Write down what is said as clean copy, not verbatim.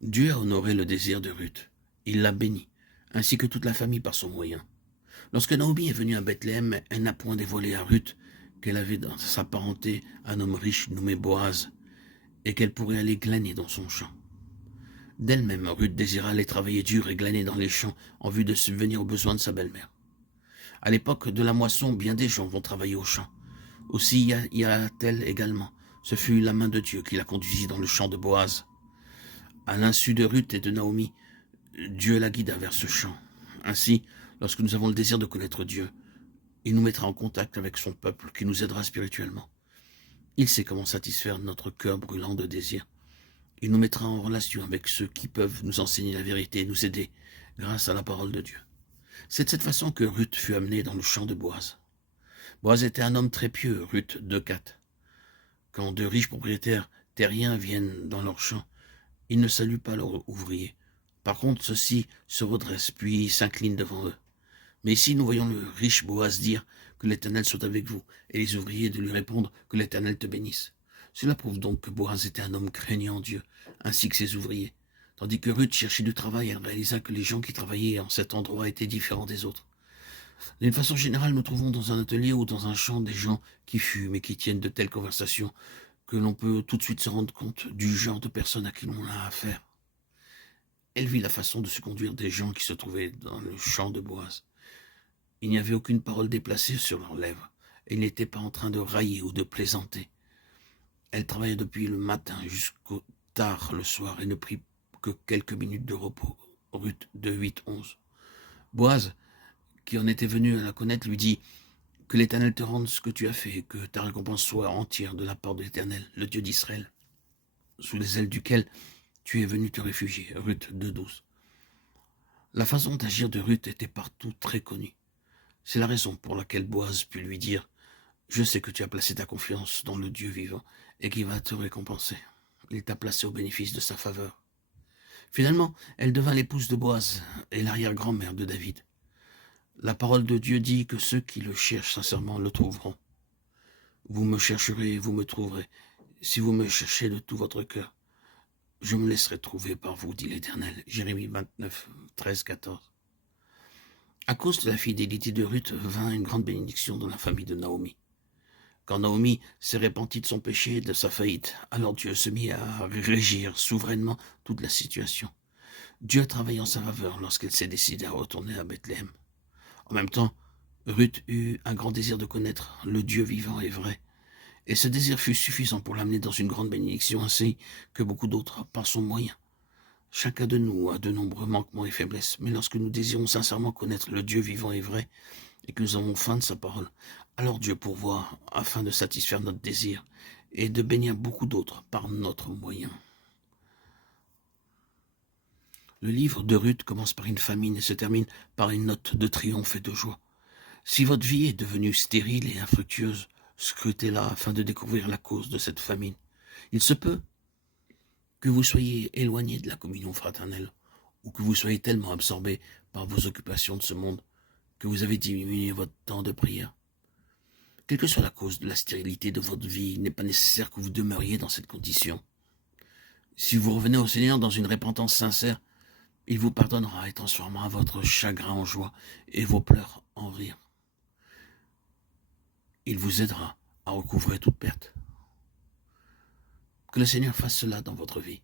Dieu a honoré le désir de Ruth. Il l'a bénie, ainsi que toute la famille par son moyen. Lorsque Naomi est venue à Bethléem, elle n'a point dévoilé à Ruth qu'elle avait dans sa parenté un homme riche nommé Boaz, et qu'elle pourrait aller glaner dans son champ. D'elle-même, Ruth désira aller travailler dur et glaner dans les champs en vue de subvenir aux besoins de sa belle-mère. À l'époque de la moisson, bien des gens vont travailler au champ. Aussi y a-t-elle également. Ce fut la main de Dieu qui la conduisit dans le champ de Boaz. À l'insu de Ruth et de Naomi, Dieu la guida vers ce champ. Ainsi, lorsque nous avons le désir de connaître Dieu, il nous mettra en contact avec son peuple qui nous aidera spirituellement. Il sait comment satisfaire notre cœur brûlant de désir. Il nous mettra en relation avec ceux qui peuvent nous enseigner la vérité et nous aider grâce à la parole de Dieu. C'est de cette façon que Ruth fut amenée dans le champ de Boaz. Boaz était un homme très pieux, Ruth 2,4. Quand de riches propriétaires terriens viennent dans leur champ, ils ne saluent pas leurs ouvriers. Par contre, ceux-ci se redressent puis s'inclinent devant eux. Mais ici, nous voyons le riche Boaz dire que l'Éternel soit avec vous, et les ouvriers de lui répondre que l'Éternel te bénisse. Cela prouve donc que Boaz était un homme craignant Dieu, ainsi que ses ouvriers. Tandis que Ruth cherchait du travail, elle réalisa que les gens qui travaillaient en cet endroit étaient différents des autres. D'une façon générale, nous trouvons dans un atelier ou dans un champ des gens qui fument et qui tiennent de telles conversations que l'on peut tout de suite se rendre compte du genre de personnes à qui l'on a affaire. Elle vit la façon de se conduire des gens qui se trouvaient dans le champ de Boaz. Il n'y avait aucune parole déplacée sur leurs lèvres, et ils n'étaient pas en train de railler ou de plaisanter. Elle travaillait depuis le matin jusqu'au tard le soir et ne prit que quelques minutes de repos. Ruth 2,8-11. Boaz, qui en était venu à la connaître, lui dit « Que l'Éternel te rende ce que tu as fait, et que ta récompense soit entière de la part de l'Éternel, le Dieu d'Israël, sous les ailes duquel tu es venu te réfugier. » Ruth 2,12. La façon d'agir de Ruth était partout très connue. C'est la raison pour laquelle Boaz put lui dire « Je sais que tu as placé ta confiance dans le Dieu vivant et qui va te récompenser. Il t'a placé au bénéfice de sa faveur. » Finalement, elle devint l'épouse de Boaz et l'arrière-grand-mère de David. La parole de Dieu dit que ceux qui le cherchent sincèrement le trouveront. Vous me chercherez et vous me trouverez, si vous me cherchez de tout votre cœur. Je me laisserai trouver par vous, dit l'Éternel. Jérémie 29, 13, 14. À cause de la fidélité de Ruth vint une grande bénédiction dans la famille de Naomi. Quand Naomi s'est repentie de son péché et de sa faillite, alors Dieu se mit à régir souverainement toute la situation. Dieu a travaillé en sa faveur lorsqu'elle s'est décidée à retourner à Bethléem. En même temps, Ruth eut un grand désir de connaître le Dieu vivant et vrai, et ce désir fut suffisant pour l'amener dans une grande bénédiction ainsi que beaucoup d'autres par son moyen. Chacun de nous a de nombreux manquements et faiblesses, mais lorsque nous désirons sincèrement connaître le Dieu vivant et vrai, et que nous avons faim de sa parole, alors Dieu pourvoit afin de satisfaire notre désir et de bénir beaucoup d'autres par notre moyen. Le livre de Ruth commence par une famine et se termine par une note de triomphe et de joie. Si votre vie est devenue stérile et infructueuse, scrutez-la afin de découvrir la cause de cette famine. Il se peut que vous soyez éloigné de la communion fraternelle, ou que vous soyez tellement absorbé par vos occupations de ce monde que vous avez diminué votre temps de prière. Quelle que soit la cause de la stérilité de votre vie, il n'est pas nécessaire que vous demeuriez dans cette condition. Si vous revenez au Seigneur dans une repentance sincère, il vous pardonnera et transformera votre chagrin en joie et vos pleurs en rire. Il vous aidera à recouvrer toute perte. Que le Seigneur fasse cela dans votre vie.